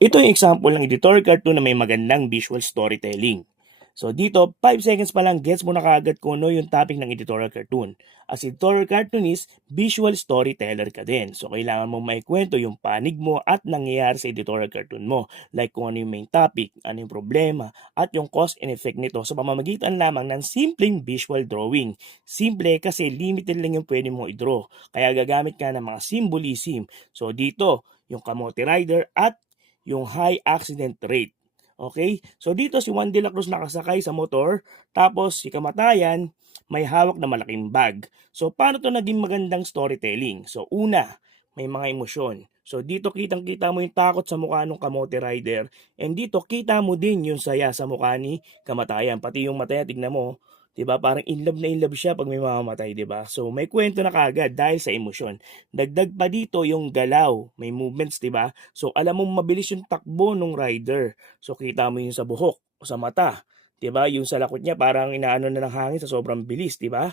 Ito yung example ng editorial cartoon na may magandang visual storytelling. So dito, 5 seconds pa lang gets mo na kaagad kung ano yung topic ng editorial cartoon. As editorial cartoonist, visual storyteller ka din. So kailangan mo maikwento yung panig mo at nangyayari sa editorial cartoon mo. Like kung ano yung main topic, ano yung problema, at yung cause and effect nito sa pamamagitan lamang ng simpleng visual drawing. Simple kasi limited lang yung pwede mo i-draw. Kaya gagamit ka ng mga symbolism. So dito, yung Kamote Rider at yung high accident rate. Okay? So dito si Juan de la Cruz nakasakay sa motor, tapos si Kamatayan may hawak na malaking bag. So paano to naging magandang storytelling? So una, may mga emosyon. So dito kitang-kita mo yung takot sa mukha ng Kamote Rider, and dito kita mo din yung saya sa mukha ni Kamatayan. Pati yung mata niya, tignan mo, 'di ba? Parang in love siya pag may mamamatay, 'di ba? So may kwento na kaagad dahil sa emosyon. Dagdag pa dito yung galaw, may movements, 'di ba? So alam mong mabilis yung takbo ng rider. So kita mo yung sa buhok o sa mata, 'di ba? Yung sa lakot niya parang inaano na ng hangin sa sobrang bilis, 'di ba?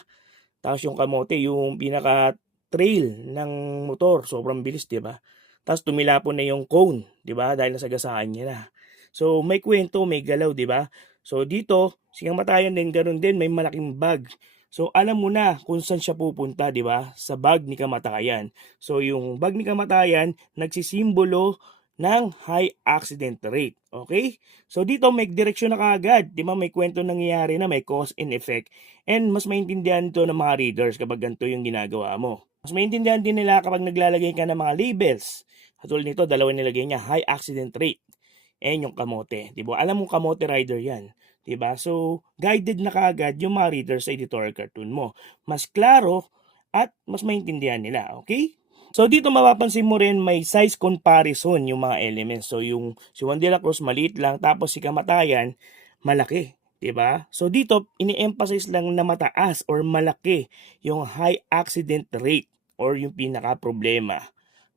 Tapos yung kamote, yung pinaka trail ng motor, sobrang bilis, 'di ba? Tapos tumilapon na yung cone, 'di ba? Dahil nasagasaan niya na. So may kwento, may galaw, 'di ba? So dito, si Kamatayan din ganoon din, may malaking bag. So alam mo na kung saan siya pupunta, 'di ba? Sa bag ni Kamatayan. So yung bag ni Kamatayan nagsisimbolo ng high accident rate. Okay? So dito may direksyon na kaagad, 'di ba? May kwento nangyayari na, may cause and effect. And mas maintindihan ito ng mga readers kapag ganito yung ginagawa mo. Mas maintindihan din nila kapag naglalagay ka ng mga labels. Katulad nito, dalawa nilagay niya, high accident rate. And yung kamote. Di ba? Alam mo kamote rider yan. Di ba? So, guided na kaagad yung mga readers sa editorial cartoon mo. Mas klaro at mas maintindihan nila. Okay? So dito mapapansin mo rin may size comparison yung mga elements. So yung si Juan de la Cruz maliit lang, tapos si Kamatayan malaki. 'Di ba? So dito ini-emphasize lang na mataas or malaki yung high accident rate or yung pinaka problema.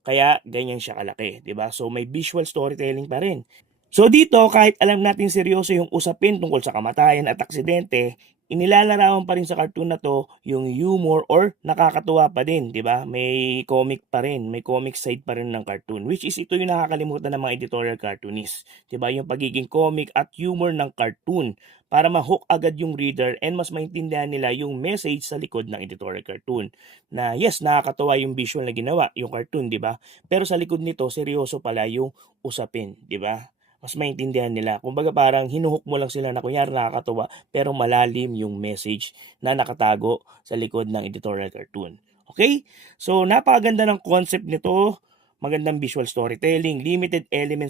Kaya ganyan siya kalaki, 'di ba? So may visual storytelling pa rin. So dito, kahit alam natin seryoso yung usapin tungkol sa kamatayan at aksidente, inilalarawan pa rin sa cartoon na to yung humor or nakakatuwa pa din, di ba? May comic pa rin, may comic side pa rin ng cartoon, which is ito yung nakakalimutan ng mga editorial cartoonists, di ba? Yung pagiging comic at humor ng cartoon para ma-hook agad yung reader and mas maintindihan nila yung message sa likod ng editorial cartoon. Na yes, nakakatuwa yung visual na ginawa, yung cartoon, di ba? Pero sa likod nito, seryoso pala yung usapin, di ba? Mas maintindihan nila. Kumbaga parang hinuhook mo lang sila na kunyari nakakatuwa pero malalim yung message na nakatago sa likod ng editorial cartoon. Okay? So napakaganda ng concept nito. Magandang visual storytelling, limited elements